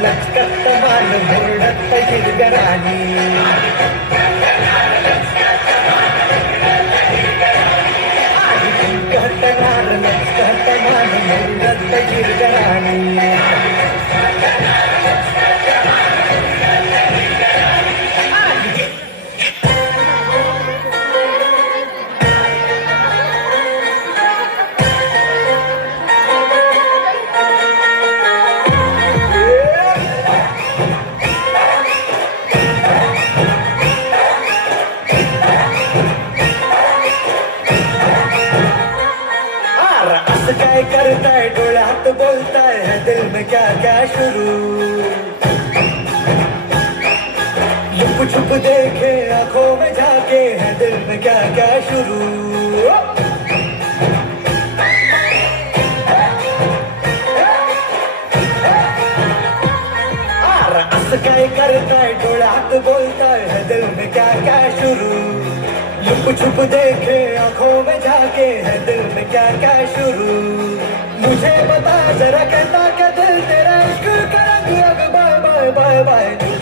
लचकत मान मुरडत हिरगराणी घटनार लचकत मान मुरडत हिरगराणी काय करताय डोळ्यात बोलताय है दिल में क्या क्या शुरू लुप छुप देखे आंखों में झाके है दिल में क्या क्या शुरू काय करताय डोळ्यात बोलताय है दिल में क्या क्या शुरू लुप छुप देखे आंखों में झाके है दिल में क्या क्या शुरू मुझे बता जरा कहता क्या दिल तेरा इश्क का रंग अब बाय बाय बाय बाय